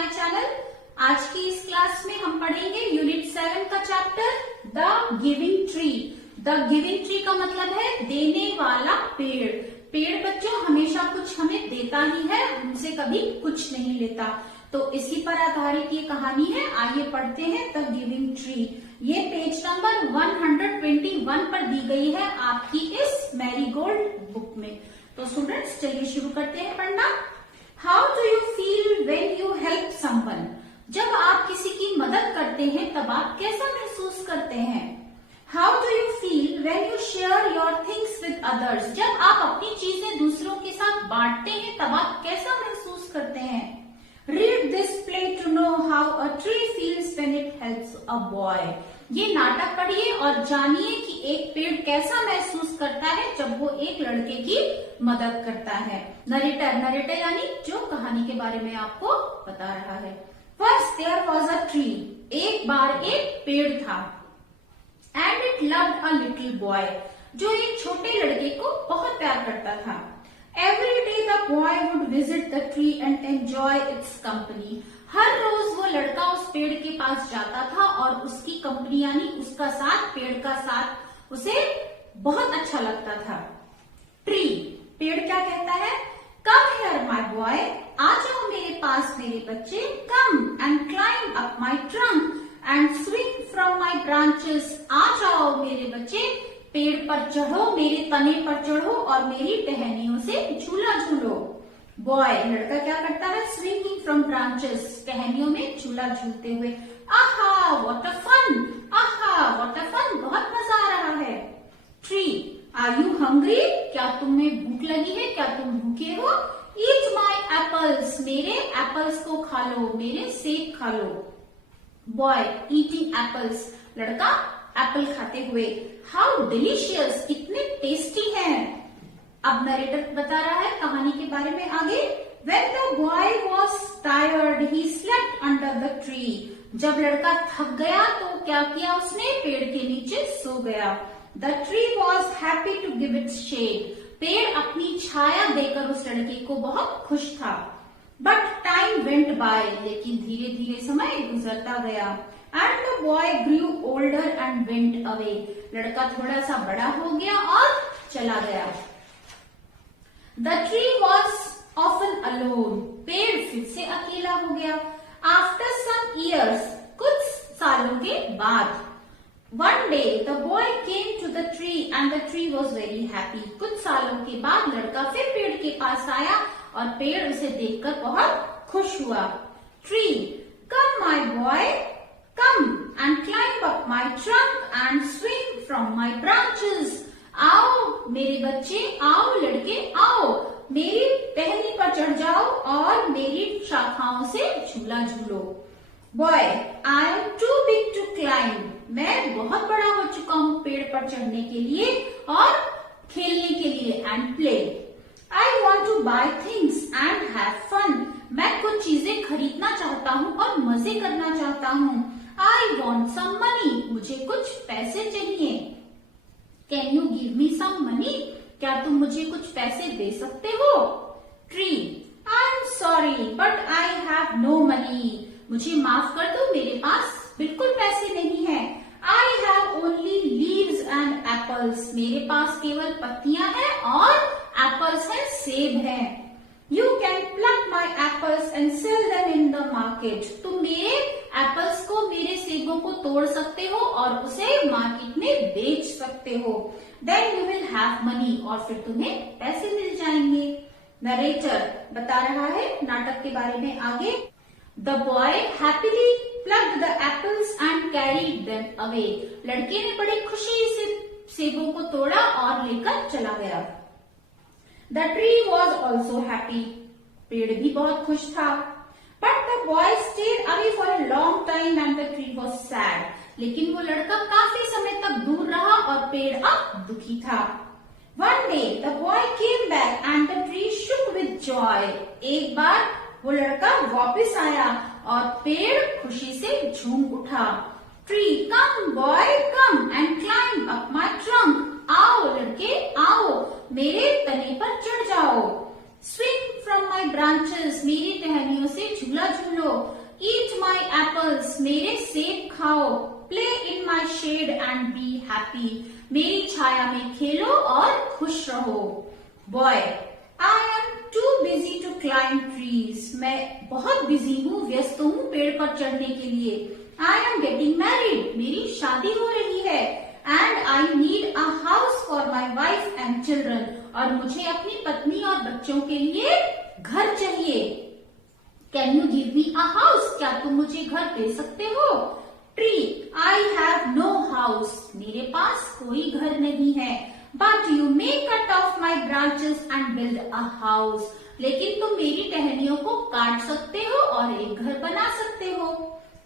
My channel. आज की इस क्लास में हम पढ़ेंगे यूनिट 7 का chapter the giving tree. The giving tree का मतलब है देने वाला पेड़। पेड़ बच्चों हमेशा कुछ हमें देता ही है, हमसे कभी कुछ नहीं लेता। तो इसी पर आधारित ये कहानी है। आइए पढ़ते हैं द गिविंग ट्री। ये पेज नंबर 121 पर दी गई है आपकी इस मैरीगोल्ड बुक में। तो स्टूडेंट्स चलिए शुरू करते हैं पढ़ना। How do you feel when you help someone? जब आप किसी की मदद करते हैं तब आप कैसा महसूस करते हैं? How do you feel when you share your things with others? जब आप अपनी चीजें दूसरों के साथ बांटते हैं तब आप कैसा महसूस करते हैं? Read this play to know how a tree feels when it helps a boy. ये नाटक पढ़िए और जानिए कि एक पेड़ कैसा महसूस करता है जब वो एक लड़के की मदद करता है। नरेटर यानी जो कहानी के बारे में आपको बता रहा है। First there was a tree. एक बार एक पेड़ था। And it loved a little boy, जो एक छोटे लड़के को बहुत प्यार करता था। Every day the boy would visit the tree and enjoy its company. हर रोज वो लड़का उस पेड़ के पास जाता था और उसकी कंपनी यानी उसका साथ, पेड़ का साथ उसे बहुत अच्छा लगता था। ट्री, पेड़ क्या कहता है? Come here my boy, आ जाओ मेरे पास मेरे बच्चे। Come and climb up my trunk and swing from my branches. आ जाओ मेरे बच्चे, पेड़ पर चढ़ो, मेरे तने पर चढ़ो और मेरी टहनियों से झूला झूलो। बॉय, लड़का क्या करता है? स्विंगिंग फ्रॉम ब्रांचेस, टहनियों में झूला झूलते हुए। Aha what a fun, aha what a fun, बहुत मजा आ रहा है। Tree, are you hungry? क्या तुम्हें भूख लगी है? क्या तुम भूखे हो? ईट माई एप्पल्स, मेरे एप्पल्स को खा लो, मेरे सेब खा लो। बॉय ईटिंग एप्पल्स, लड़का एप्पल खाते हुए। हाउ डिलीशियस, कितने टेस्टी हैं। अब नरेटर बता रहा है कहानी के बारे में आगे। When the boy was tired, he slept under the tree. जब लड़का थक गया तो क्या किया उसने? पेड़ के नीचे सो गया। The tree was happy to give its shade. पेड़ अपनी छाया देकर उस लड़के को बहुत खुश था। But time went by, लेकिन धीरे धीरे समय गुजरता गया। And the boy grew older and went away. लड़का थोड़ा सा बड़ा हो गया और चला गया। The tree was often alone. पेड़ फिर से अकेला हो गया। After some years, कुछ सालों के बाद, one day the boy came to the tree and the tree was very happy. कुछ सालों के बाद लड़का फिर पेड़ के पास आया और पेड़ उसे देखकर बहुत खुश हुआ। Tree, come my boy, come and climb up my trunk and swing from my branches. आओ मेरे बच्चे, आओ लड़के, आओ मेरी टहनी पर चढ़ जाओ और मेरी शाखाओं से झूला झूलो। Boy, I am too big to climb, मैं बहुत बड़ा हो चुका हूँ पेड़ पर चढ़ने के लिए और खेलने के लिए। And play, I want to buy things and have fun, मैं कुछ चीजें खरीदना चाहता हूँ और मजे करना चाहता हूँ। आई वॉन्ट सम मनी, मुझे कुछ पैसे चाहिए। Can you give me some money, क्या तुम मुझे कुछ पैसे दे सकते हो? Tree, I am sorry but I have no money, मुझे माफ कर दो मेरे पास बिल्कुल पैसे नहीं है। I have only leaves and apples, मेरे पास केवल पत्तियां हैं और एप्पल्स हैं, सेब हैं। You can pluck my apples and sell them in the market. तुम मेरे एप्पल्स को, मेरे सेबों को तोड़ सकते हो और उसे मार्केट में बेच सकते हो। Then you will have money, और फिर तुम्हें पैसे मिल जाएंगे। नरेटर बता रहा है नाटक के बारे में आगे। The boy happily plucked the apples and carried them away. लड़के ने बड़ी खुशी से सेबों को तोड़ा और लेकर चला गया। The tree was also happy. पेड़ भी बहुत खुश था। But the boy stayed away for a long time and the tree was sad. लेकिन वो लड़का काफी समय तक दूर रहा और पेड़ अब दुखी था। One day the boy came back and the tree shook with joy. एक बार वो लड़का वापस आया और पेड़ खुशी से झूम उठा। Tree, come boy, come and climb up my trunk. आओ लड़के, आओ मेरे तने पर चढ़ जाओ। Swing from my branches, मेरी टहनियों से झूला झूलो। माई एप्पल्स, मेरे सेब खाओ, play in my shade and be happy, मेरी छाया में खेलो और खुश रहो। Boy, I am too busy to climb trees, मैं बहुत बिजी हूँ, व्यस्त हूँ पेड़ पर चढ़ने के लिए। आई एम गेटिंग मैरिड, मेरी शादी हो रही है। And I need a house for my wife and children, और मुझे अपनी पत्नी और बच्चों के लिए घर चाहिए। Can you give me a house, क्या तुम मुझे घर दे सकते हो? Tree, I have no house, मेरे पास कोई घर नहीं है। But you may cut off my branches and build a house, लेकिन तुम मेरी टहनियों को काट सकते हो और एक घर बना सकते हो।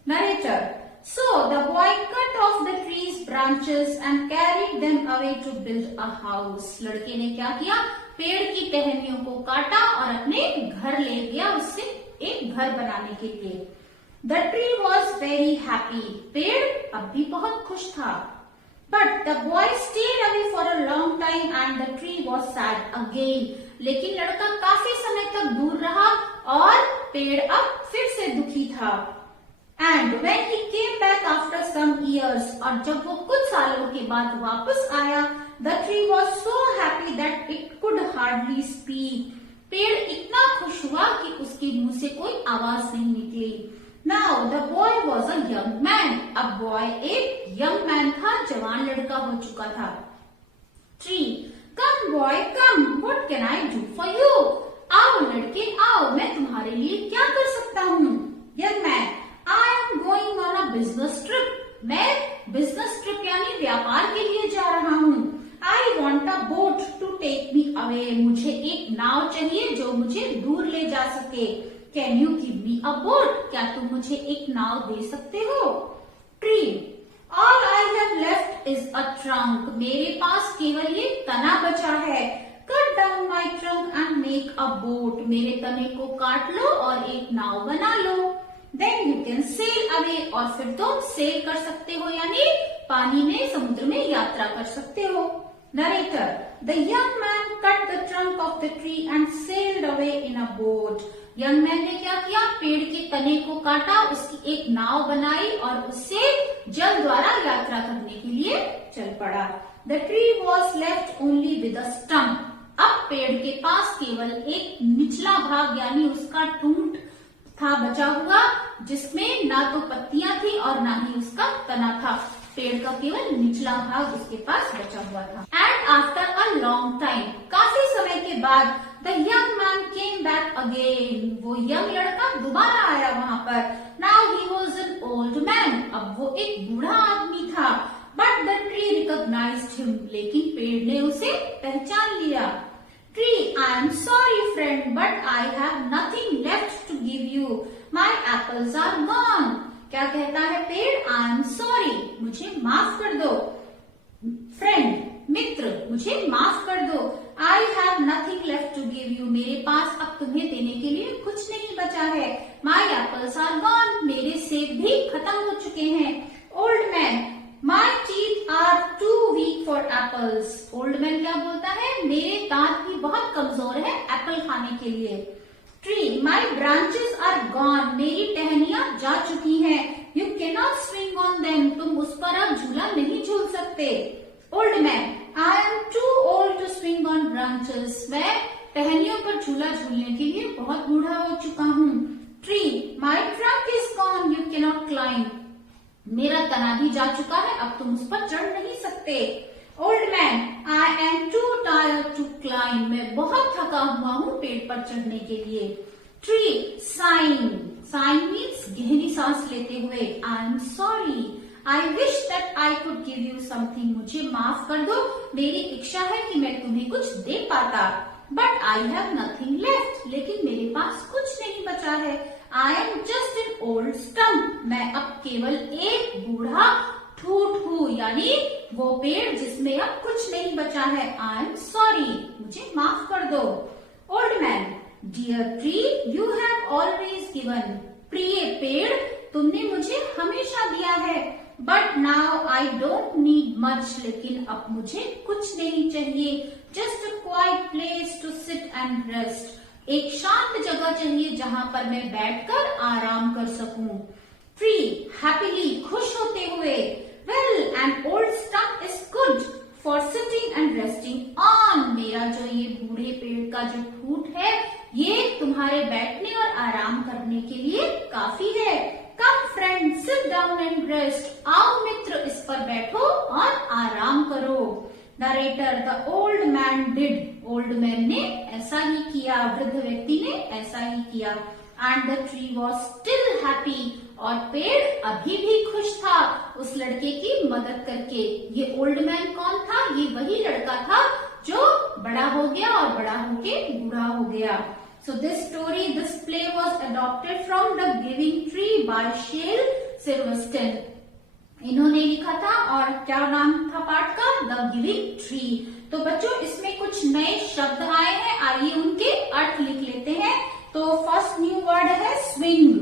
Narrator, so the boy cut off the tree's branches and carried them away to build a house. लड़के ने क्या किया? पेड़ की टहनियों को काटा और अपने घर ले गया उससे एक घर बनाने के लिए। The tree was very happy. पेड़ अब भी बहुत खुश था। But the boy stayed away for a long time and the tree was sad again. लेकिन लड़का काफी समय तक दूर रहा और पेड़ अब फिर से दुखी था। And when he came back after some years, और जब वो कुछ सालों के बाद वापस आया, the tree was so happy that it could hardly speak. पेड़ इतना खुश हुआ कि उसके मुंह से कोई आवाज नहीं निकली। Now the boy was a young man. अब boy एक young man था, जवान लड़का हो चुका था। Tree, come boy, come. What can I do for you? आओ लड़के आओ, मैं तुम्हारे लिए क्या कर सकता हूँ? Young man, I am going on a business trip. मैं business trip यानी व्यापार के लिए जा रहा हूँ। I want a boat to take me away. मुझे एक नाव चाहिए जो मुझे दूर ले जा सके। Can you give me a boat? क्या तुम मुझे एक नाव दे सकते हो? Tree, all I have left is a trunk. मेरे पास केवल ये तना बचा है। Cut down my trunk and make a boat. मेरे तने को काट लो और एक नाव बना लो। Then you can sail away, और फिर तुम सेल कर सकते हो यानी पानी में समुद्र में यात्रा कर सकते हो। Narrator, the young man cut the trunk of the tree and sailed away in a boat. Young man ने क्या किया? पेड़ के तने को काटा, उसकी एक नाव बनाई और उससे जल द्वारा यात्रा करने के लिए चल पड़ा। The tree was left only with a stump. अब पेड़ के पास केवल एक निचला भाग यानी उसका ठूंठ था बचा हुआ, जिसमें ना तो पत्तियां थी और ना ही उसका तना था। पेड़ का केवल निचला भाग उसके पास बचा हुआ था। And after a long time, काफी समय के बाद, the young man came back again, वो यंग लड़का दोबारा आया वहां पर। Now he was an old man, अब वो एक बूढ़ा आदमी था। But the tree recognised him, लेकिन पेड़ ने उसे पहचान लिया। Tree, I am sorry friend, but I have nothing left to give you. My apples are gone. क्या कहता है पेड़? I am sorry, मुझे माफ कर दो। Friend, मित्र, मुझे माफ कर दो। I have nothing left to give you. मेरे पास अब तुम्हें देने के लिए कुछ नहीं बचा है। My apples are gone. मेरे सेब भी खत्म हो चुके हैं। Old man, My teeth are too weak for apples. Old man क्या बोलता है? मेरे दांत भी बहुत कमजोर है एप्पल खाने के लिए। Tree, my branches are gone. मेरी टहनियां जा चुकी हैं। You cannot swing on them. तुम उस पर अब झूला नहीं झूल सकते। Old man, I am too old to swing on branches. मैं टहनियों पर झूला झूलने के लिए बहुत बूढ़ा हो चुका हूँ। Tree, my trunk is gone. You cannot climb. मेरा तना भी जा चुका है, अब तुम उस पर चढ़ नहीं सकते। Old man, I am too tired to climb. मैं बहुत थका हुआ हूँ पेड़ पर चढ़ने के लिए. Tree, sign. साइन मीन्स गहरी सांस लेते हुए. आई am sorry. I wish that I could give you something. मुझे माफ कर दो, मेरी इच्छा है कि मैं तुम्हें कुछ दे पाता. But I have nothing left. लेकिन मेरे पास कुछ नहीं बचा है. I am just an old stump. मैं अब केवल एक बूढ़ा ठूठ हूँ, यानी वो पेड़ जिसमें अब कुछ नहीं बचा है. I am sorry. मुझे माफ कर दो. Old man, dear tree, you have always given. प्रिय पेड़, तुमने मुझे हमेशा दिया है. But now I don't need much. लेकिन अब मुझे कुछ नहीं चाहिए. Just a quiet place to sit and rest. एक शांत जगह चाहिए जहां पर मैं बैठकर आराम कर सकूं. ट्री हैप्पीली खुश होते हुए, well an old stump is good for sitting and resting on, मेरा जो ये बूढ़े पेड़ का जो ठूंठ है ये तुम्हारे बैठने और आराम करने के लिए काफी है। Come friend sit down and rest, आओ मित्र इस पर बैठो और आराम करो। Narrator the old man did, old man ने ऐसा ही किया, वृद्ध व्यक्ति ने ऐसा ही किया। And the tree was still happy, और पेड़ अभी भी खुश था उस लड़के की मदद करके। ये ओल्ड मैन कौन था? ये वही लड़का था जो बड़ा हो गया और बड़ा होके बूढ़ा हो गया। So this story, this play was adopted from The Giving Tree by Shel Silverstein. इन्होंने लिखा था और क्या नाम था पाठ का? The Giving Tree। तो बच्चों इसमें कुछ नए शब्द आए हैं, आइए उनके अर्थ लिख लेते हैं। तो फर्स्ट न्यू वर्ड है स्विंग।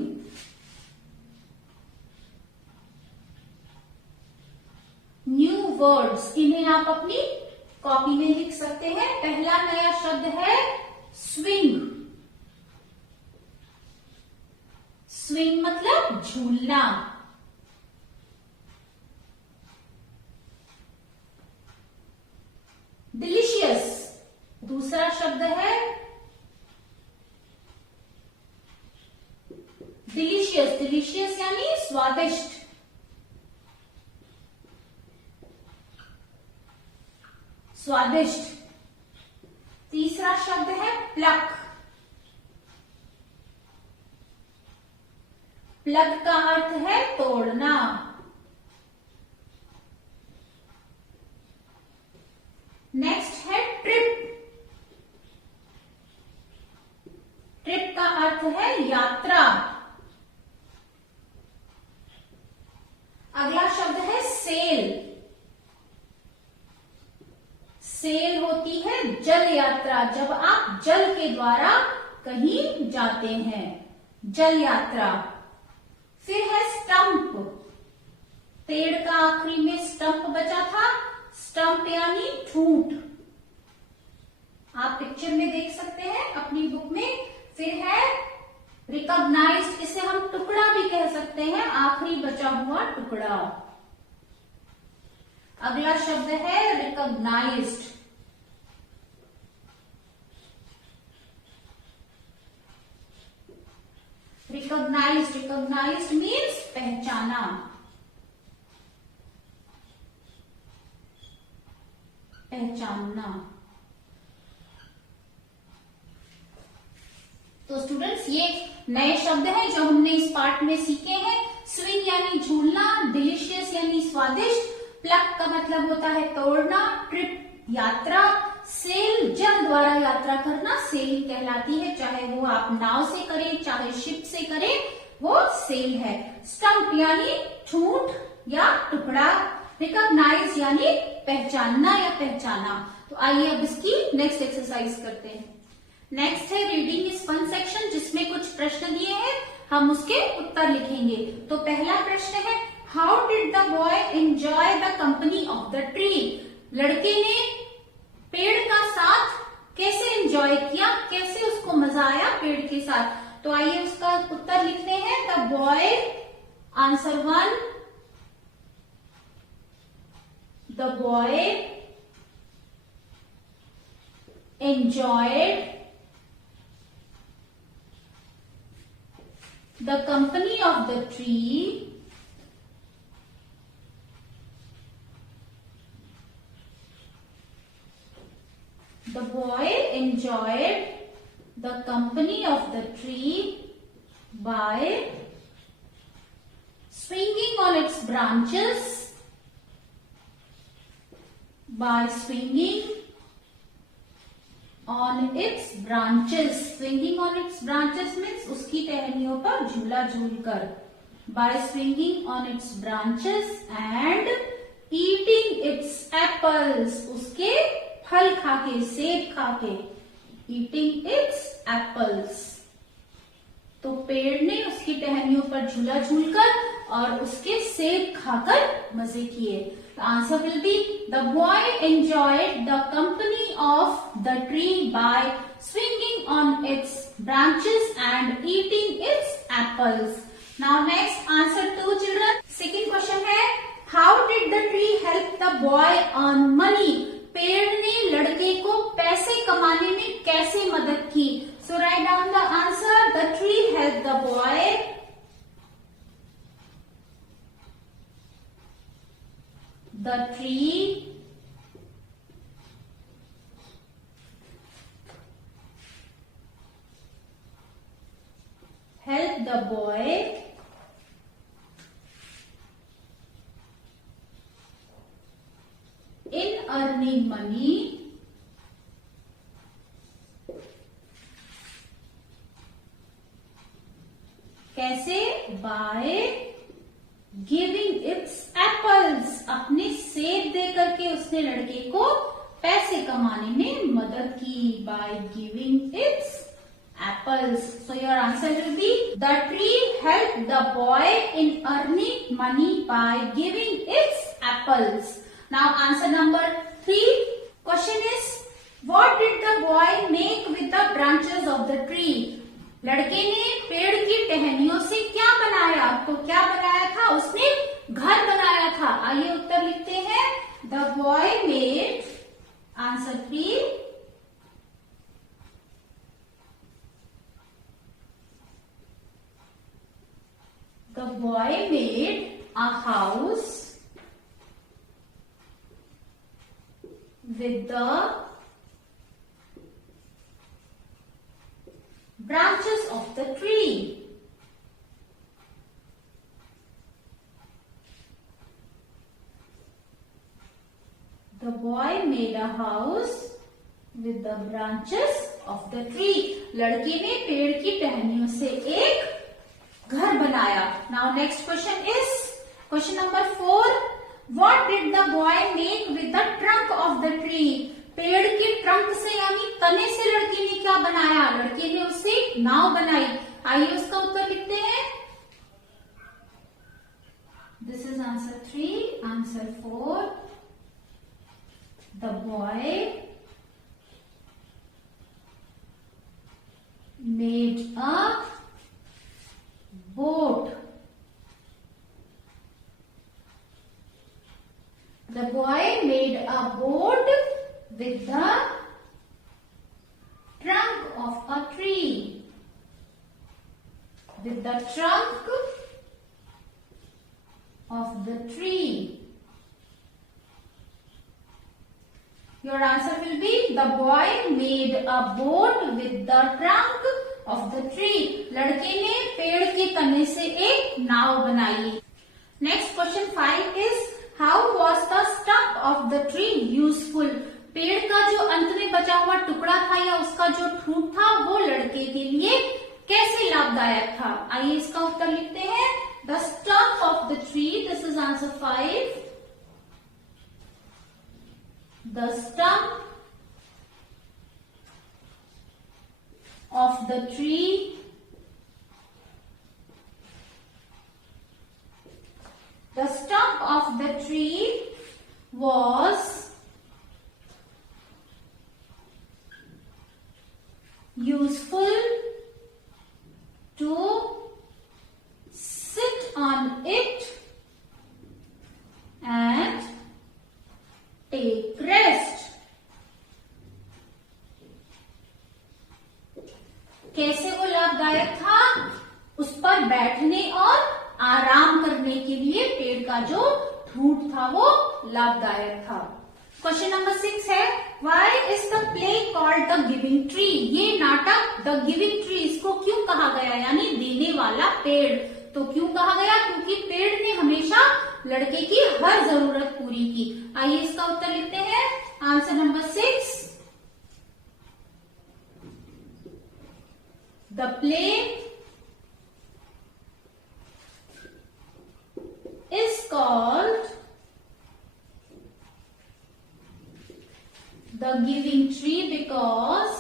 न्यू वर्ड्स, इन्हें आप अपनी कॉपी में लिख सकते हैं। पहला नया शब्द है स्विंग। स्विंग मतलब झूलना। डिलीशियस दूसरा शब्द है। डिलीशियस, डिलीशियस यानी स्वादिष्ट। स्वादिष्ट। तीसरा शब्द है प्लक। प्लग का अर्थ है तोड़ना। नेक्स्ट है ट्रिप। ट्रिप का अर्थ है यात्रा। अगला शब्द है सेल। सेल होती है जल यात्रा, जब आप जल के द्वारा कहीं जाते हैं, जल यात्रा। फिर है स्टंप। पेड़ का आखिरी में स्टंप बचा था, स्टंप यानी ठूंठ, आप पिक्चर में देख सकते हैं अपनी बुक में। फिर है रिकॉग्नाइज्ड, इसे हम टुकड़ा भी कह सकते हैं, आखिरी बचा हुआ टुकड़ा। अगला शब्द है रिकॉग्नाइज्ड। रिकॉग्नाइज्ड, रिकॉग्नाइज्ड मीन्स पहचाना। पहचानना। तो स्टूडेंट्स ये नए शब्द हैं जो हमने इस पार्ट में सीखे हैं। स्विंग यानी झूलना, डिलीशियस यानी स्वादिष्ट, प्लक का मतलब होता है तोड़ना, ट्रिप यात्रा, सेल जल द्वारा यात्रा करना सेल कहलाती है, चाहे वो आप नाव से करें चाहे शिप से करें, वो सेल है। स्टंप यानी ठूंठ या टुकड़ा, रिकॉग्नाइज यानी पहचानना या पहचाना। तो आइए अब इसकी नेक्स्ट एक्सरसाइज करते हैं। नेक्स्ट है रीडिंग इज फन सेक्शन, जिसमें कुछ प्रश्न दिए हैं, हम उसके उत्तर लिखेंगे। तो पहला प्रश्न है how did the boy enjoy the company of the tree. लड़के ने पेड़ का साथ कैसे एंजॉय किया, कैसे उसको मजा आया पेड़ के साथ। तो आइए उसका उत्तर लिखते हैं। The boy, answer 1, the boy enjoyed the company of the tree the boy enjoyed the company of the tree by swinging on its branches, by swinging on its branches. Swinging on its branches means उसकी टहनियों पर झूला झूलकर। By swinging on its branches and eating its apples, उसके फल खाके, सेब खाके। Eating its apples, तो पेड़ ने उसकी टहनियों पर झूला झूलकर और उसके सेब खाकर मजे किए। The answer will be the boy enjoyed the company of the tree by swinging on its branches and eating its apples. Now next answer to children. Second question है, how did the tree help the boy earn money? पेड़ ने लड़के को पैसे कमाने में कैसे मदद की? So write down the answer. The tree help the boy help the boy in earning money कैसे? बाय गिविंग इट्स एप्पल्स, अपने सेब दे करके उसने लड़के को पैसे कमाने में मदद की। Bye giving it's apples. So your answer will be the tree helped the boy in earning money by giving its apples. Now answer number 3. Question is, what did the boy make with the branches of the tree? लड़के ने पेड़ की टहनियों से क्या बनाया? तो क्या बनाया था? उसने घर बनाया था। आइए उत्तर लिखते हैं। The boy made, answer 3, the boy made a house with the branches of the tree. The boy made a house with the branches of the tree. लड़के ने पेड़ की टहनियों से एक घर बनाया। Now next question is question number 4. What did the boy make with the trunk of the tree? पेड़ के ट्रंक से यानी तने से लड़के ने क्या बनाया? लड़के ने उससे नाव बनाई। आइए उसका उत्तर लिखते हैं। This is answer 3. Answer 4, the boy made a boat. The boy made a boat with the trunk of a tree. With the trunk of the tree. Your answer will be the boy made a boat with the trunk of the tree. लड़के ने पेड़ के तने से एक नाव बनाई। Next question 5 is, how was the stump of the tree useful? पेड़ का जो अंत में बचा हुआ टुकड़ा था या उसका जो ठूंठ था वो लड़के के लिए कैसे लाभदायक था? आइए इसका उत्तर लिखते हैं। The stump of the tree, this is answer 5. The stump of the tree was useful to sit on it and take rest. कैसे वो लाभदायक था? उस पर बैठने और आराम करने के लिए पेड़ का जो ठूंठ था वो लाभदायक था। क्वेश्चन नंबर 6 है, why is the play called the giving tree? ये नाटक द गिविंग ट्री इसको क्यों कहा गया, यानी देने वाला पेड़? तो क्यों कहा गया? क्योंकि पेड़ ने हमेशा लड़के की हर जरूरत पूरी की। आइए इसका उत्तर लिखते हैं। Answer number 6, the play is called the giving tree because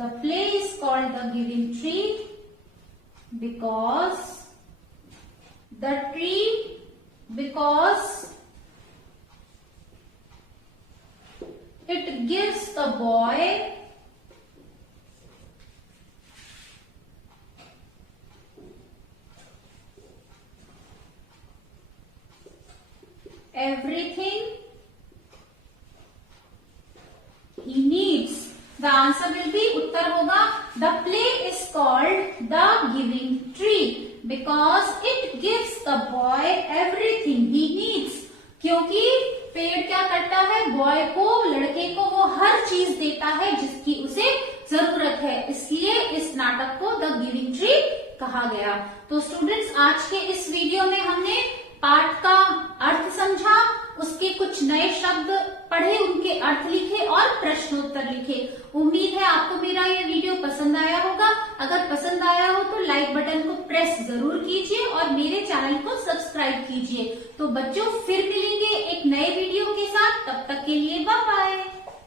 the play is called the giving tree because it gives the boy everything he needs. The answer will be, उत्तर होगा the play is called the giving tree because it gives the boy everything he needs. क्योंकि पेड़ क्या करता है, boy को, लड़के को वो हर चीज देता है जिसकी उसे जरूरत है, इसलिए इस नाटक को द गिविंग ट्री कहा गया। तो स्टूडेंट्स, आज के इस वीडियो में हमने पाठ का अर्थ समझा, उसके कुछ नए शब्द पढ़े, उनके अर्थ लिखे और प्रश्नोत्तर लिखे। उम्मीद है आपको मेरा ये वीडियो पसंद आया होगा। अगर पसंद आया हो तो लाइक बटन को प्रेस जरूर कीजिए और मेरे चैनल को सब्सक्राइब कीजिए। तो बच्चों, फिर मिलेंगे एक नए वीडियो के साथ, तब तक के लिए बाय बाय।